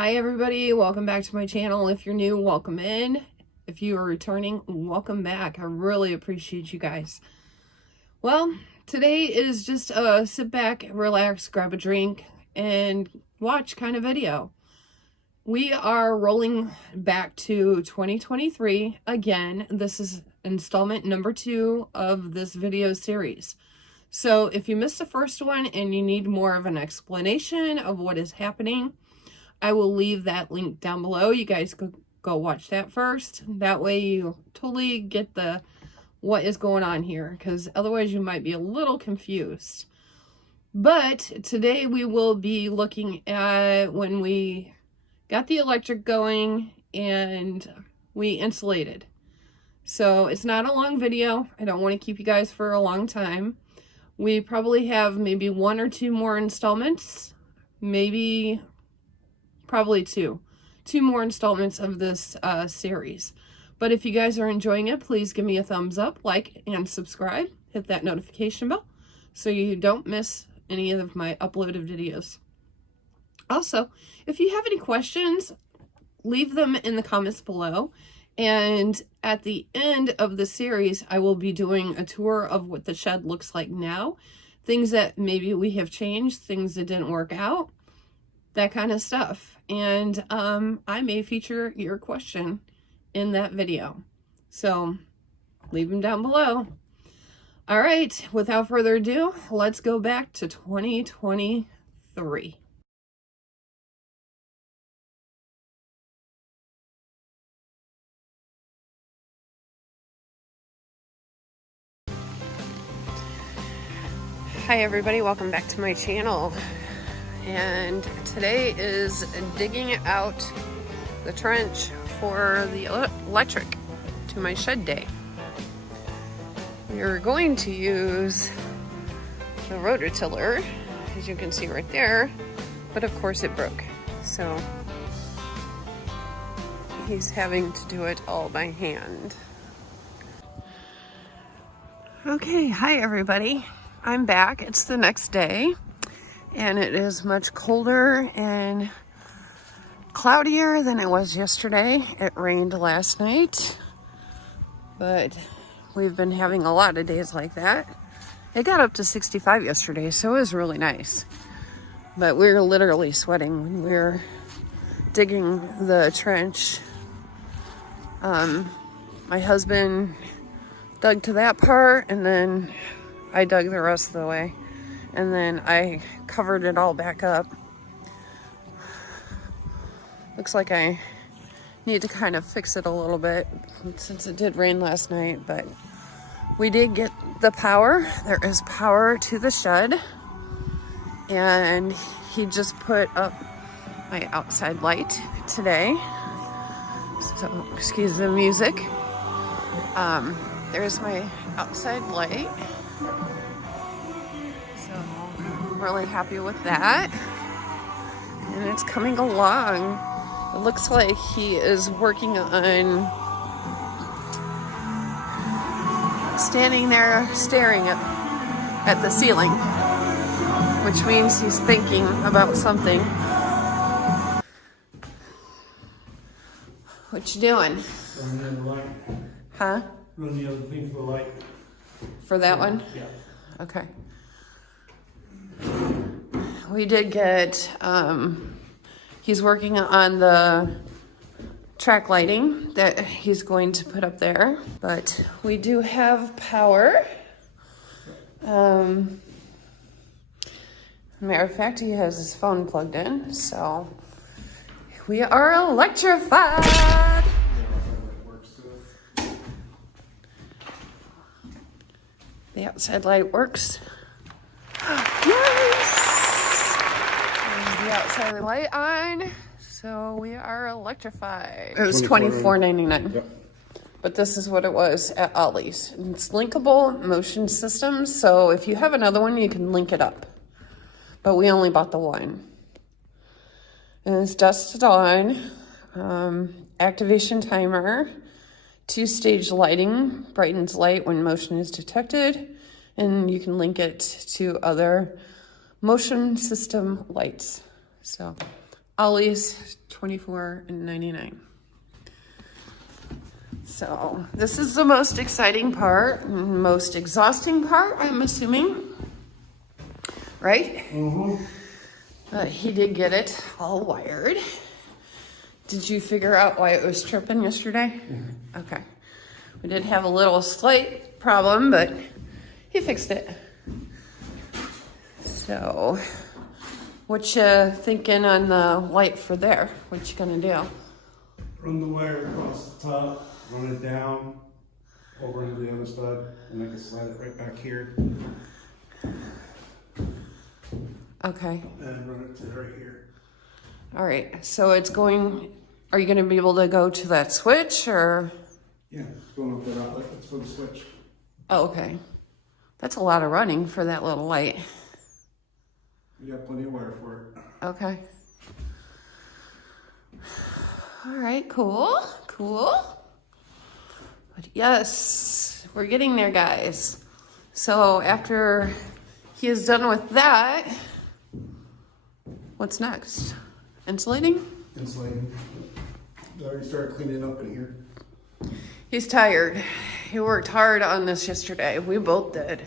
Hi everybody, welcome back to my channel. If you're new, welcome in. If you are returning, welcome back. I really appreciate you guys. Well, today is just a sit back, relax, grab a drink, and watch kind of video. We are rolling back to 2023 again. This is installment number 2 of this video series. So if you missed the first one and you need more of an explanation of what is happening, I will leave that link down below. You guys could go watch that first. That way you totally get the what is going on here, because otherwise you might be a little confused. But today we will be looking at when we got the electric going and we insulated. So it's not a long video. I don't want to keep you guys for a long time. We probably have maybe 1 or 2 more installments, probably two more installments of this series. But if you guys are enjoying it, please give me a thumbs up, like, and subscribe. Hit that notification bell so you don't miss any of my uploaded videos. Also, if you have any questions, leave them in the comments below. And at the end of the series, I will be doing a tour of what the shed looks like now. Things that maybe we have changed, things that didn't work out, that kind of stuff. And I may feature your question in that video. So leave them down below. All right, without further ado, let's go back to 2023. Hi everybody, welcome back to my channel. And today is digging out the trench for the electric to my shed day. We're going to use the rototiller, as you can see right there, but of course it broke. So he's having to do it all by hand. Okay, hi everybody. I'm back. It's the next day. And it is much colder and cloudier than it was yesterday. It rained last night, but we've been having a lot of days like that. It got up to 65 yesterday, so it was really nice. But we were literally sweating when we were digging the trench. My husband dug to that part, and then I dug the rest of the way. And then I covered it all back up. Looks like I need to kind of fix it a little bit since it did rain last night, but we did get the power. There is power to the shed, and he just put up my outside light today. So excuse the music. There's my outside light. Really happy with that, and it's coming along. It looks like he is working on standing there staring at the ceiling, which means he's thinking about something. What you doing? Run the other light. Huh? Run the other thing for the light. For that one? Yeah. Okay. We did get, he's working on the track lighting that he's going to put up there, but we do have power. Matter of fact, he has his phone plugged in, so we are electrified. The outside light works. Nice! There's the outside light on, so we are electrified. It was $24.99. Yep. But this is what it was at Ollie's. It's linkable motion systems, so if you have another one, you can link it up. But we only bought the one. And it's dusted on, activation timer, 2-stage lighting, brightens light when motion is detected, and you can link it to other motion system lights. So Ollie's $24.99. So this is the most exciting part, most exhausting part, I'm assuming, right? Mm-hmm. But he did get it all wired. Did you figure out why it was tripping yesterday? Mm-hmm. Okay. We did have a little slight problem, but he fixed it. So, what you thinking on the light for there? What you gonna do? Run the wire across the top, run it down, over into the other stud, and I can slide it right back here. Okay. And run it to right here. All right. So it's going. Are you gonna be able to go to that switch or? Yeah, it's going up that outlet. It's for the switch. Oh, okay. That's a lot of running for that little light. We got plenty of wire for it. Okay. All right, cool. But yes, we're getting there, guys. So after he is done with that, what's next? Insulating? Insulating. I already started cleaning up in here. He's tired. He worked hard on this yesterday. We both did.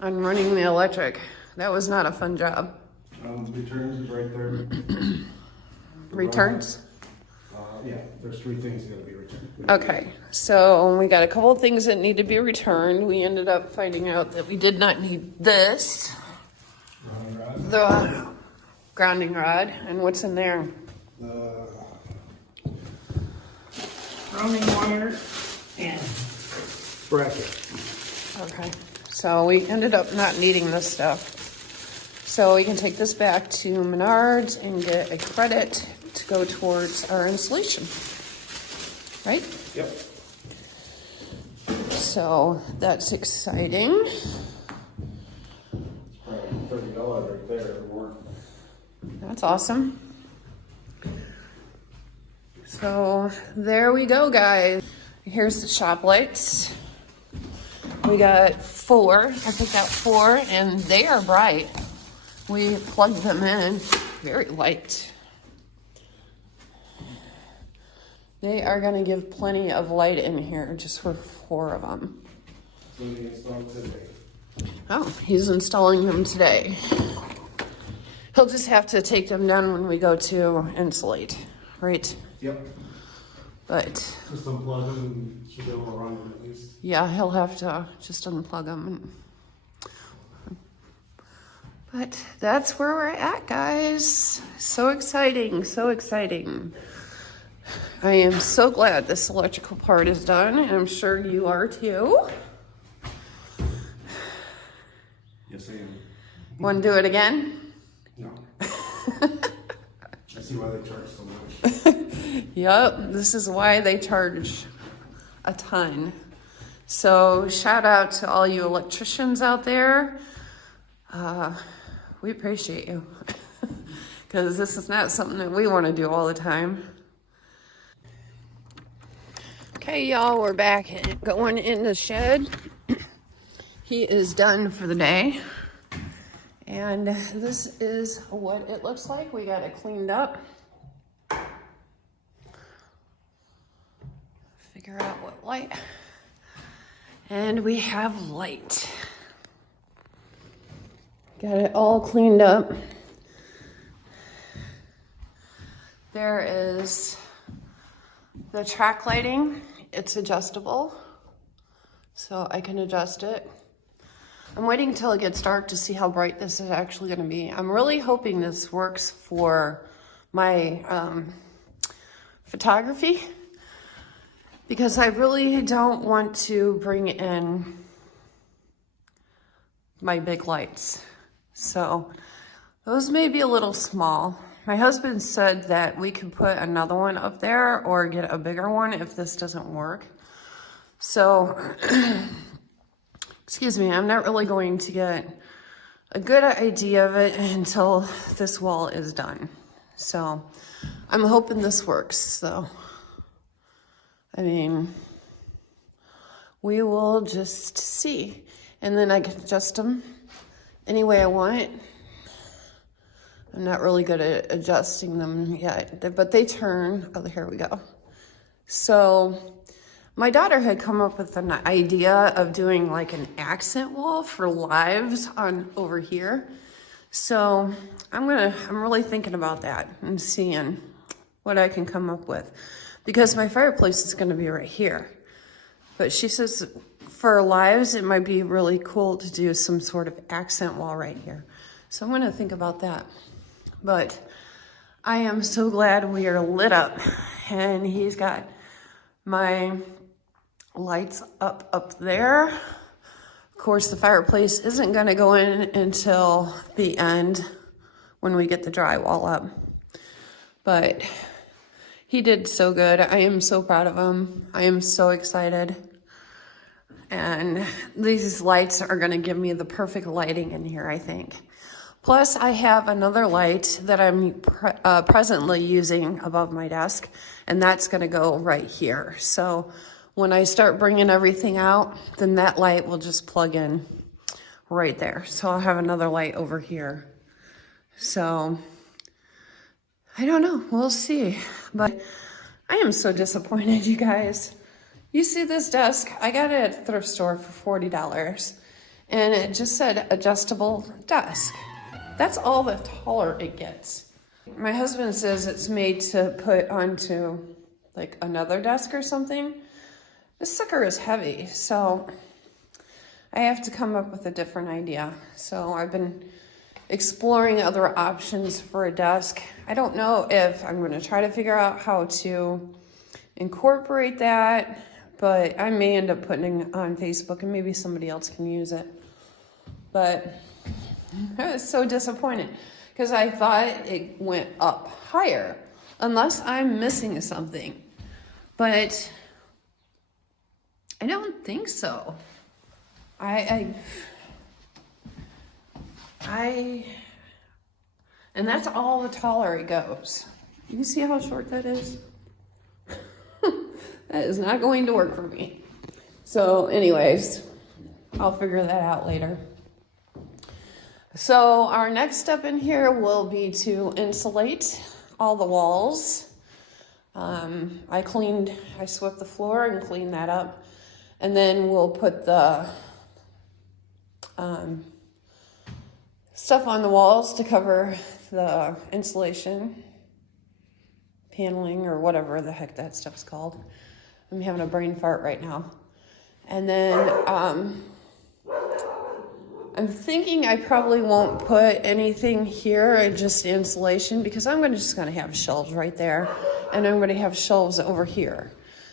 On running the electric. That was not a fun job. Returns is right there. Returns? Yeah, there's 3 things that gotta be returned. Okay, so we got a couple of things that need to be returned. We ended up finding out that we did not need this. The grounding rod. And what's in there? The grounding wire and bracket. Okay, so we ended up not needing this stuff. So we can take this back to Menards and get a credit to go towards our insulation, right? Yep. So that's exciting. $30 right there or more. That's awesome. So there we go, guys. Here's the shop lights. We got 4. I picked out 4 and they are bright. We plugged them in, very light. They are gonna give plenty of light in here just for 4 of them. So we installed today. Oh, he's installing them today. He'll just have to take them down when we go to insulate, right? Yep. But Just unplug them and should be able to run them at least. yeah, he'll have to just unplug them. But that's where we're at, guys. So exciting, so exciting. I am so glad this electrical part is done, and I'm sure you are too. Yes, I am. Want to do it again? No. I see why they charge so much. Yep, this is why they charge a ton. So shout out to all you electricians out there. We appreciate you because this is not something that we want to do all the time. Okay, y'all, we're back going in the shed. He is done for the day. And this is what it looks like. We got it cleaned up. Figure out what light. And we have light. Got it all cleaned up. There is the track lighting. It's adjustable, so I can adjust it. I'm waiting till it gets dark to see how bright this is actually going to be. I'm really hoping this works for my photography, because I really don't want to bring in my big lights. So those may be a little small. My husband said that we could put another one up there or get a bigger one if this doesn't work. So, excuse me, I'm not really going to get a good idea of it until this wall is done. So I'm hoping this works. So, I mean, we will just see. And then I can adjust them any way I want. I'm not really good at adjusting them yet, but they turn. Oh, here we go. So my daughter had come up with an idea of doing like an accent wall for lives on over here. So I'm really thinking about that and seeing what I can come up with, because my fireplace is gonna be right here. But she says for lives, it might be really cool to do some sort of accent wall right here. So I'm gonna think about that. But I am so glad we are lit up, and he's got my lights up there. Of course, the fireplace isn't gonna go in until the end when we get the drywall up. But he did so good. I am so proud of him. I am so excited. And these lights are gonna give me the perfect lighting in here, I think. Plus, I have another light that I'm presently using above my desk, and that's gonna go right here. So when I start bringing everything out, then that light will just plug in right there. So I'll have another light over here. So I don't know, we'll see. But I am so disappointed, you guys. You see this desk, I got it at the thrift store for $40, and it just said adjustable desk. That's all the taller it gets. My husband says it's made to put onto like another desk or something. This sucker is heavy, so I have to come up with a different idea. So I've been exploring other options for a desk. I don't know if I'm gonna try to figure out how to incorporate that, but I may end up putting it on Facebook and maybe somebody else can use it. But I was so disappointed because I thought it went up higher, unless I'm missing something. But I don't think so. And that's all the taller it goes. You see how short that is? That is not going to work for me. So anyways, I'll figure that out later. So our next step in here will be to insulate all the walls. I swept the floor and cleaned that up. And then we'll put the stuff on the walls to cover the insulation, paneling, or whatever the heck that stuff's called. I'm having a brain fart right now. And then I'm thinking I probably won't put anything here, just insulation, because I'm just gonna have shelves right there, and I'm gonna have shelves over here.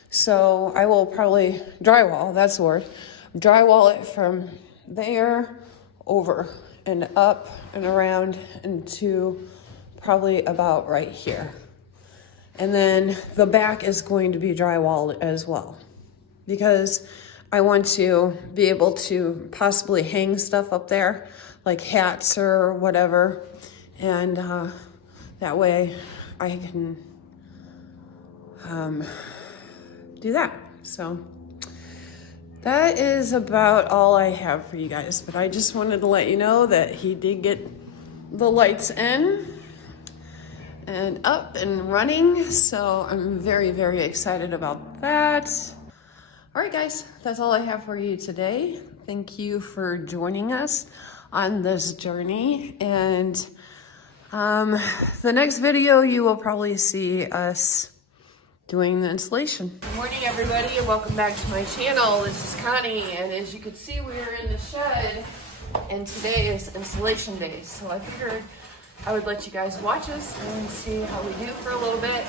So I will probably drywall, that's the word, drywall it from there over and up and around into probably about right here. And then the back is going to be drywalled as well, because I want to be able to possibly hang stuff up there, like hats or whatever. And that way I can do that. So that is about all I have for you guys. But I just wanted to let you know that he did get the lights in and up and running. So I'm very, very excited about that. All right, guys, that's all I have for you today. Thank you for joining us on this journey. And the next video, you will probably see us doing the installation. Good morning, everybody, and welcome back to my channel. This is Connie, and as you can see, we are in the shed, and today is installation day. So I figured I would let you guys watch us and see how we do for a little bit.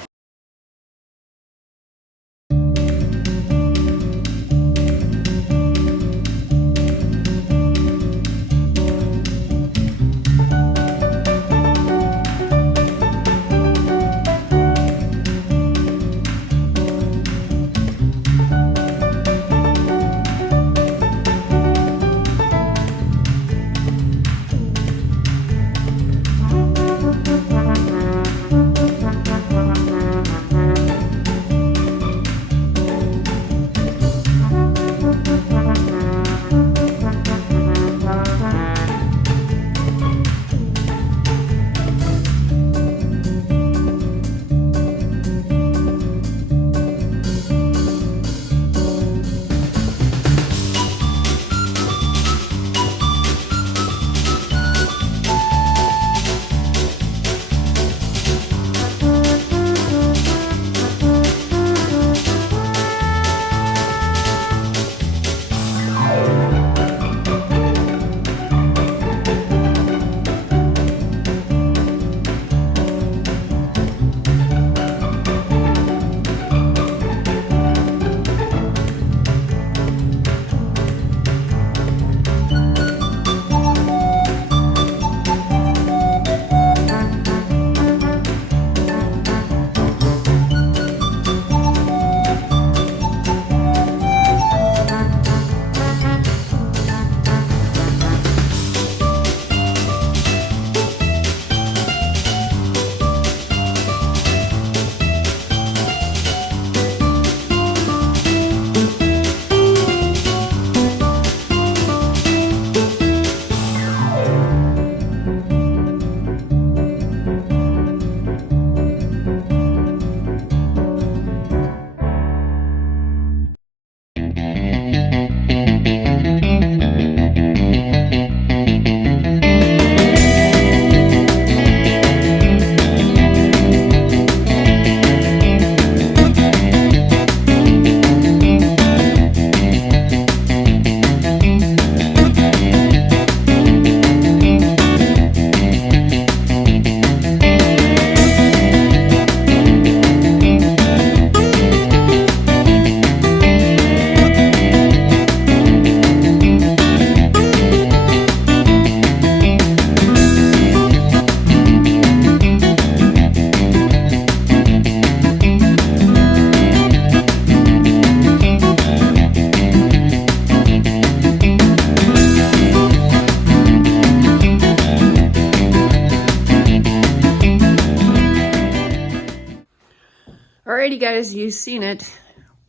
Alrighty guys, you've seen it.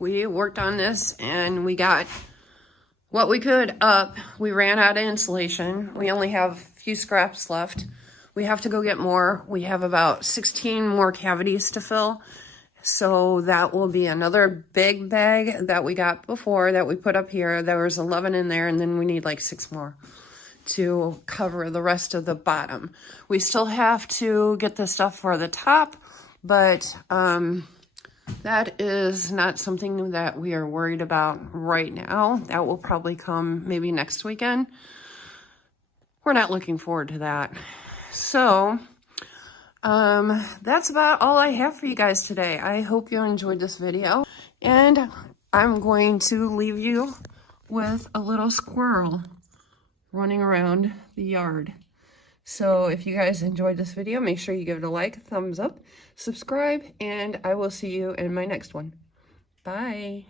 We worked on this and we got what we could up. We ran out of insulation. We only have a few scraps left. We have to go get more. We have about 16 more cavities to fill. So that will be another big bag that we got before that we put up here. There was 11 in there, and then we need like 6 more to cover the rest of the bottom. We still have to get the stuff for the top, but that is not something that we are worried about right now. That will probably come maybe next weekend. We're not looking forward to that. So that's about all I have for you guys today. I hope you enjoyed this video, and I'm going to leave you with a little squirrel running around the yard. So if you guys enjoyed this video, make sure you give it a like, a thumbs up, subscribe, and I will see you in my next one. Bye.